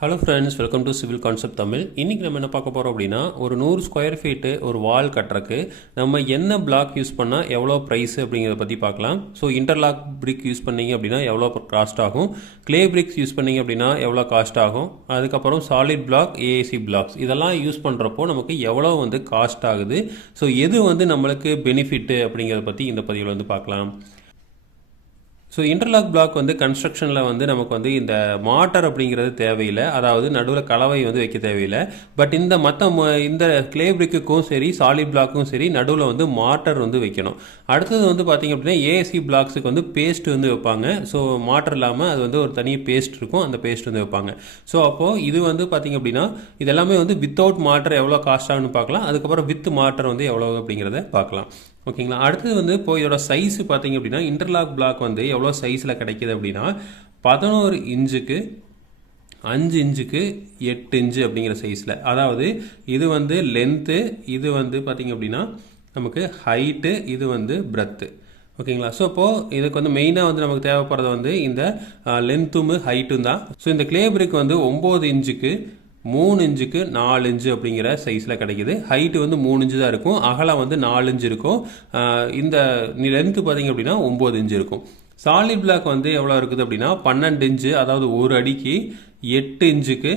Hello friends welcome to civil concept Tamil இன்றைக்கி நம்ம என்ன பார்க்க போகிறோம் அப்படின்னா ஒரு நூறு ஸ்கொயர் ஃபீட்டு ஒரு வால் கட்டுறக்கு நம்ம என்ன பிளாக் யூஸ் பண்ணால் எவ்வளோ ப்ரைஸ் அப்படிங்கிறத பற்றி பார்க்கலாம். ஸோ இன்டர்லாக் பிரிக் யூஸ் பண்ணீங்க அப்படின்னா எவ்வளோ காஸ்ட் ஆகும். க்ளே பிரிக்ஸ் யூஸ் பண்ணீங்க அப்படின்னா எவ்வளோ காஸ்ட் ஆகும். அதுக்கப்புறம் சாலிட் பிளாக் ஏஏசி பிளாக்ஸ் இதெல்லாம் யூஸ் பண்ணுறப்போ நமக்கு எவ்வளோ வந்து காஸ்ட் ஆகுது. ஸோ எது வந்து நம்மளுக்கு பெனிஃபிட்டு அப்படிங்கிறத பற்றி இந்த பதிவில் வந்து பார்க்கலாம். ஸோ இன்டர்லாக் பிளாக் வந்து கன்ஸ்ட்ரக்ஷனில் வந்து நமக்கு வந்து இந்த மாட்டர் அப்படிங்கிறது தேவையில்லை. அதாவது நடுவில் கலவை வந்து வைக்க தேவையில்லை. பட் இந்த மற்ற இந்த கிளே பிரிக்குக்கும் சரி சாலிட் பிளாக்கும் சரி நடுவில் வந்து மாட்டர் வந்து வைக்கணும். அடுத்தது வந்து பார்த்திங்க அப்படின்னா ஏஎஸ்சி பிளாக்ஸுக்கு வந்து பேஸ்ட் வந்து வைப்பாங்க. ஸோ மாட்டர் இல்லாமல் அது வந்து ஒரு தனி பேஸ்ட் இருக்கும். அந்த பேஸ்ட் வந்து வைப்பாங்க. ஸோ அப்போது இது வந்து பார்த்திங்க அப்படின்னா இதெல்லாமே வந்து வித்தவுட் மாட்டர் எவ்வளோ காஸ்ட் ஆகுன்னு பார்க்கலாம். அதுக்கப்புறம் வித் மாட்டர் வந்து எவ்வளோ அப்படிங்கிறத பார்க்கலாம். ஓகேங்களா? அடுத்தது வந்து இப்போ இதோட சைஸ் பார்த்தீங்க அப்படின்னா இன்டர்லாக் பிளாக் வந்து எவ்வளோ சைஸில் கிடைக்கிது அப்படின்னா பதினோரு இன்ச்சுக்கு அஞ்சு இன்ச்சுக்கு எட்டு இன்ச்சு அப்படிங்கிற சைஸில் அதாவது இது வந்து லென்த்து இது வந்து பார்த்திங்க அப்படின்னா நமக்கு ஹைட்டு இது வந்து பிரெத்து ஓகேங்களா? ஸோ இப்போது இதுக்கு வந்து மெயினாக வந்து நமக்கு தேவைப்படுறது வந்து இந்த லென்த்தும் ஹைட்டும் தான். ஸோ இந்த கிளே பிரிக் வந்து ஒம்பது இன்ச்சுக்கு மூணு இன்ச்சுக்கு நாலு இன்ச்சு அப்படிங்கிற சைஸில் கிடைக்குது. ஹைட்டு வந்து மூணு இன்ச்சு தான் இருக்கும். அகலம் வந்து நாலு இன்ச்சு இருக்கும். இந்த லென்த்து பார்த்தீங்க அப்படின்னா ஒம்பது இன்ச்சு இருக்கும். சாலிட் பிளாக் வந்து எவ்வளோ இருக்குது அப்படின்னா பன்னெண்டு இன்ச்சு அதாவது ஒரு அடிக்கு எட்டு இன்ச்சுக்கு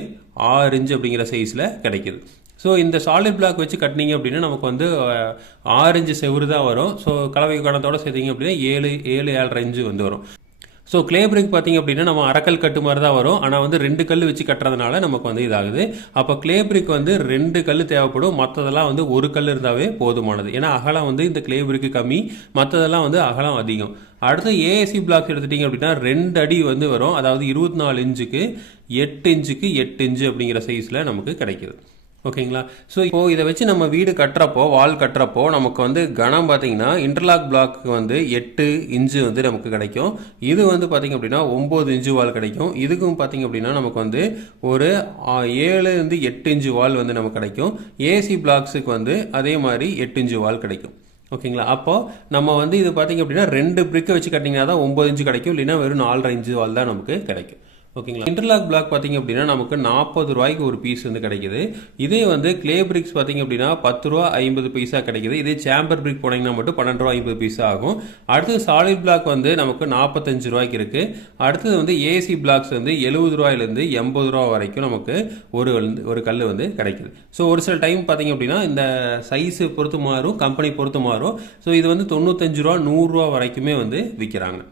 ஆறு இன்ச்சு அப்படிங்கிற சைஸில் கிடைக்குது. ஸோ இந்த சாலிட் பிளாக் வச்சு கட்டினீங்க அப்படின்னா நமக்கு வந்து ஆறு இன்ச்சு செவுரு தான் வரும். ஸோ கலவை கணத்தோட சேர்த்தீங்க அப்படின்னா ஏழு ஏழு ஏழரை இன்ச்சு வந்து வரும். ஸோ கிளே பிரிக் பார்த்தீங்க அப்படின்னா நம்ம அறக்கல் கட்டு மாதிரி தான் வரும். ஆனால் வந்து ரெண்டு கல் வச்சு கட்டுறதுனால நமக்கு வந்து இதாகுது. அப்போ கிளே பிரிக் வந்து ரெண்டு கல் தேவைப்படும். மற்றதெல்லாம் வந்து ஒரு கல் இருந்தாவே போதுமானது. ஏன்னா அகலம் வந்து இந்த கிளே பிரிக்கு கம்மி. மற்றதெல்லாம் வந்து அகலம் அதிகம். அடுத்து ஏஎஸ்சி பிளாக்ஸ் எடுத்துட்டீங்க அப்படின்னா ரெண்டு அடி வந்து வரும். அதாவது இருபத்தி நாலு இன்ச்சுக்கு எட்டு இன்ச்சுக்கு எட்டு இன்ச்சு அப்படிங்கிற சைஸில் நமக்கு கிடைக்கிது. ஓகேங்களா? ஸோ இப்போ இதை வச்சு நம்ம வீடு கட்டுறப்போ வால் கட்டுறப்போ நமக்கு வந்து கணம் பார்த்தீங்கன்னா இன்டர்லாக் பிளாக் வந்து எட்டு இன்ச்சு வந்து நமக்கு கிடைக்கும். இது வந்து பார்த்தீங்க அப்படின்னா ஒம்பது இன்ச்சு வால் கிடைக்கும். இதுக்கும் பார்த்தீங்க அப்படின்னா நமக்கு வந்து ஒரு ஏழு இருந்து எட்டு இன்ச்சு வால் வந்து நமக்கு கிடைக்கும். ஏசி பிளாக்ஸுக்கு வந்து அதே மாதிரி எட்டு இன்ச்சு வால் கிடைக்கும். ஓகேங்களா? அப்போது நம்ம வந்து இது பார்த்தீங்க அப்படின்னா ரெண்டு பிரிக்கை வச்சு கட்டிங்கன்னா தான் ஒம்பது இன்ச்சு கிடைக்கும். இல்லைன்னா வெறும் நாலரை இன்ச்சு வால் தான் நமக்கு கிடைக்கும். ஓகேங்களா? இன்டர்லாக் பிளாக் பார்த்தீங்க அப்படின்னா நமக்கு நாற்பது ரூபாய்க்கு ஒரு பீஸ் வந்து கிடைக்குது. இதே வந்து கிளே பிரிக்ஸ் பார்த்தீங்க அப்படின்னா பத்து ரூபா ஐம்பது பைசா கிடைக்குது. இதே சேம்பர் பிரிக் போனீங்கன்னா மட்டும் பன்னெண்டு ரூபா ஐம்பது பைசா ஆகும். அடுத்தது சாலிட் பிளாக் வந்து நமக்கு நாற்பத்தஞ்சு ரூபாய்க்கு இருக்கு. அடுத்தது வந்து ஏசி பிளாக்ஸ் வந்து எழுபது ரூபாயிலேருந்து எண்பது ரூபா வரைக்கும் நமக்கு ஒரு ஒரு கல் வந்து கிடைக்குது. ஸோ ஒரு சில டைம் பார்த்தீங்க அப்படின்னா இந்த சைஸ் பொறுத்து மாறும் கம்பெனி பொறுத்து மாறும். ஸோ இது வந்து தொண்ணூத்தஞ்சு ரூபா நூறுரூவா வரைக்குமே வந்து விற்கிறாங்க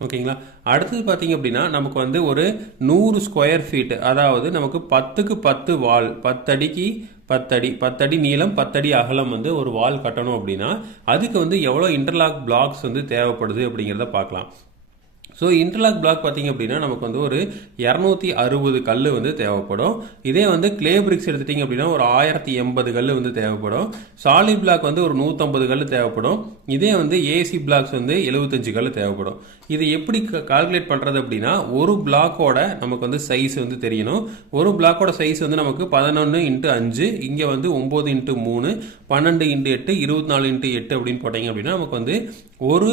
ஓகேங்களா? அடுத்தது பார்த்தீங்க அப்படின்னா நமக்கு வந்து ஒரு நூறு ஸ்கொயர் ஃபீட் அதாவது நமக்கு பத்துக்கு பத்து வால் பத்தடிக்கு பத்தடி பத்தடி நீளம் பத்தடி அகலம் வந்து ஒரு வால் கட்டணும் அப்படின்னா அதுக்கு வந்து எவ்வளோ இன்டர்லாக் பிளாக்ஸ் வந்து தேவைப்படுது அப்படிங்கிறத பார்க்கலாம். ஸோ இன்டர்லாக் பிளாக் பார்த்தீங்க அப்படின்னா நமக்கு வந்து ஒரு இரநூத்தி அறுபது கல் வந்து தேவைப்படும். இதே வந்து கிளே பிரிக்ஸ் எடுத்துட்டீங்க அப்படின்னா ஒரு ஆயிரத்தி எண்பது கல் வந்து தேவைப்படும். சாலிட் பிளாக் வந்து ஒரு நூற்றம்பது கல் தேவைப்படும். இதே வந்து ஏசி பிளாக்ஸ் வந்து எழுபத்தஞ்சு கல் தேவைப்படும். இது எப்படி கால்குலேட் பண்ணுறது அப்படின்னா ஒரு பிளாக்கோட நமக்கு வந்து சைஸ் வந்து தெரியணும். ஒரு பிளாக்கோட சைஸ் வந்து நமக்கு பதினொன்று இன்ட்டு அஞ்சு இங்கே வந்து ஒம்பது இன்ட்டு மூணு பன்னெண்டு இன்ட்டு எட்டு இருபத்தி நாலு இன்ட்டு எட்டு அப்படின்னு போட்டீங்க அப்படின்னா நமக்கு வந்து ஒரு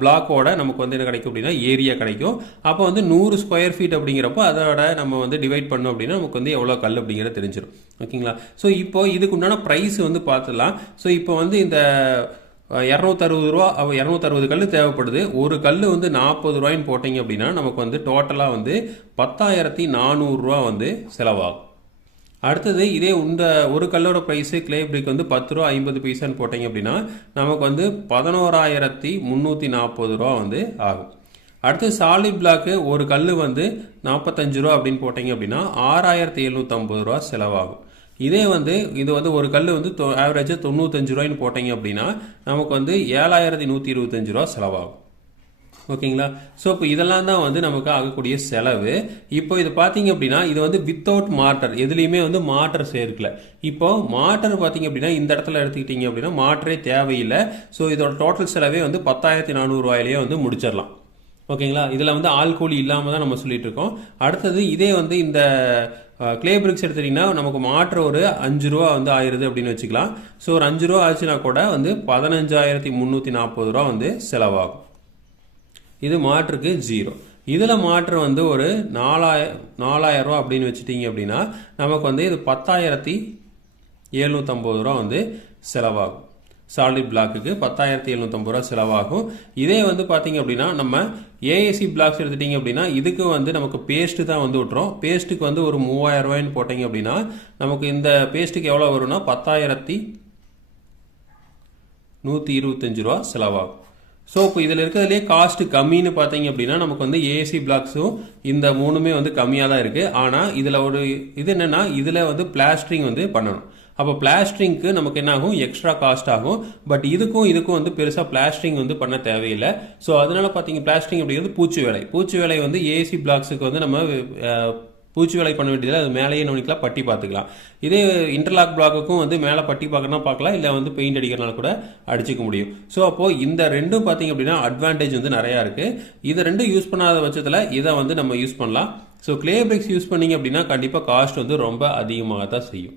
பிளாக்கோட நமக்கு வந்து என்ன கிடைக்கும் அப்படின்னா ஏரியா கிடைக்கும். அப்போ வந்து நூறு ஸ்கொயர் ஃபீட் அப்படிங்கிறப்போ அதோட நம்ம வந்து டிவைட் பண்ணோம் அப்படின்னா நமக்கு வந்து எவ்வளோ கல் அப்படிங்கிறது தெரிஞ்சிடும் ஓகேங்களா? ஸோ இப்போ இதுக்கு உண்டான ப்ரைஸ் வந்து பார்த்துடலாம். ஸோ இப்போ வந்து இந்த இரநூத்தறுபது ரூபா இரநூத்தறுபது கல் தேவைப்படுது. ஒரு கல் வந்து நாற்பது ரூபாய்ன்னு போட்டிங்க அப்படின்னா நமக்கு வந்து டோட்டலாக வந்து பத்தாயிரத்தி நானூறுரூவா வந்து செலவாகும். அடுத்தது இதே இந்த ஒரு கல்லோட ப்ரைஸு கிளே பிரிக் வந்து பத்து ரூபா ஐம்பது பைசான்னு போட்டிங்க அப்படின்னா நமக்கு வந்து பதினோராயிரத்தி முந்நூற்றி நாற்பது ரூபா வந்து ஆகும். அடுத்து சாலிட் பிளாக்கு ஒரு கல் வந்து நாற்பத்தஞ்சு ரூபா அப்படின்னு போட்டிங்க அப்படின்னா ஆறாயிரத்தி எழுநூற்றம்பது ரூபா செலவாகும். இதே வந்து இது வந்து ஒரு கல் வந்து ஆவரேஜாக தொண்ணூத்தஞ்சு ரூபாய்ன்னு போட்டிங்க அப்படின்னா நமக்கு வந்து ஏழாயிரத்தி நூற்றி இருபத்தஞ்சு ரூபா செலவாகும். ஓகேங்களா? ஸோ இப்போ இதெல்லாம் தான் வந்து நமக்கு ஆகக்கூடிய செலவு. இப்போ இது பார்த்தீங்க அப்படின்னா இது வந்து வித்தவுட் மாட்டர் எதுலேயுமே வந்து மாட்டர் சேர்க்கல. இப்போ மாட்டர் பார்த்தீங்க அப்படின்னா இந்த இடத்துல எடுத்துக்கிட்டீங்க அப்படின்னா மாட்டரே தேவையில்லை. ஸோ இதோட டோட்டல் செலவே வந்து பத்தாயிரத்தி நானூறுரூவாயிலேயே வந்து முடிச்சிடலாம். ஓகேங்களா? இதில் வந்து ஆள் கூலி இல்லாமல் தான் நம்ம சொல்லிட்டு இருக்கோம். அடுத்தது இதே வந்து இந்த கிளே பிரிக்ஸ் எடுத்துட்டிங்கன்னா நமக்கு மாற்ற ஒரு அஞ்சு ரூபா வந்து ஆயிடுது அப்படின்னு வச்சுக்கலாம். ஸோ ஒரு அஞ்சு ரூபா ஆச்சுன்னா கூட வந்து பதினஞ்சாயிரத்தி முந்நூற்றி நாற்பது ரூபா வந்து செலவாகும். இது மாற்றுக்கு ஜீரோ இதில் மாற்று வந்து ஒரு நாலாய நாலாயிரம் ரூபா அப்படின்னு வச்சுட்டீங்க அப்படின்னா நமக்கு வந்து இது பத்தாயிரத்தி எழுநூற்றம்பது ரூபா வந்து செலவாகும். சாலிட் பிளாக்குக்கு பத்தாயிரத்தி எழுநூத்தம்பது ரூபா செலவாகும். இதே வந்து பார்த்தீங்க அப்படின்னா நம்ம ஏஏசி பிளாக்ஸ் எடுத்துட்டீங்க அப்படின்னா இதுக்கு வந்து நமக்கு பேஸ்ட்டு தான் வந்து விட்டுறோம் பேஸ்ட்டுக்கு வந்து ஒரு மூவாயிரம் ரூபாய்ன்னு போட்டீங்க அப்படின்னா நமக்கு இந்த பேஸ்ட்டுக்கு எவ்வளோ வரும்னா பத்தாயிரத்தி நூற்றி இருபத்தஞ்சு ரூபா செலவாகும். ஸோ இப்போ இதில் இருக்கிறதுலே காஸ்ட் கம்மின்னு பார்த்தீங்க அப்படின்னா நமக்கு வந்து ஏசி பிளாக்ஸும் இந்த மூணுமே வந்து கம்மியாக தான் இருக்குது ஆனால் இதில் ஒரு இது என்னென்னா இதில் வந்து பிளாஸ்டரிங் வந்து பண்ணணும். அப்போ பிளாஸ்டரிங்க்கு நமக்கு என்ன ஆகும் எக்ஸ்ட்ரா காஸ்ட் ஆகும். பட் இதுக்கும் இதுக்கும் வந்து பெருசாக பிளாஸ்டரிங் வந்து பண்ண தேவையில்லை. ஸோ அதனால பார்த்தீங்க பிளாஸ்டரிங் அப்படிங்கிறது பூச்சி வேலை. பூச்சி வேலை வந்து ஏசி பிளாக்ஸுக்கு வந்து நம்ம பூச்சி வேலை பண்ண வேண்டியதில்லை. அது மேலேயே நோனிக்கலாம் பட்டி பார்த்துக்கலாம். இதே இன்டர்லாக் பிளாக்குக்கும் வந்து மேலே பட்டி பார்க்கணும் பார்க்கலாம். இல்லை வந்து பெயிண்ட் அடிக்கிறனால கூட அடிச்சிக்க முடியும். ஸோ அப்போது இந்த ரெண்டும் பார்த்தீங்க அப்படின்னா அட்வான்டேஜ் வந்து நிறையா இருக்குது இதை ரெண்டும் யூஸ் பண்ணாத பட்சத்தில் இதை வந்து நம்ம யூஸ் பண்ணலாம். ஸோ கிளே பிரிக்ஸ் யூஸ் பண்ணீங்க அப்படின்னா கண்டிப்பாக காஸ்ட் வந்து ரொம்ப அதிகமாக தான் செய்யும்.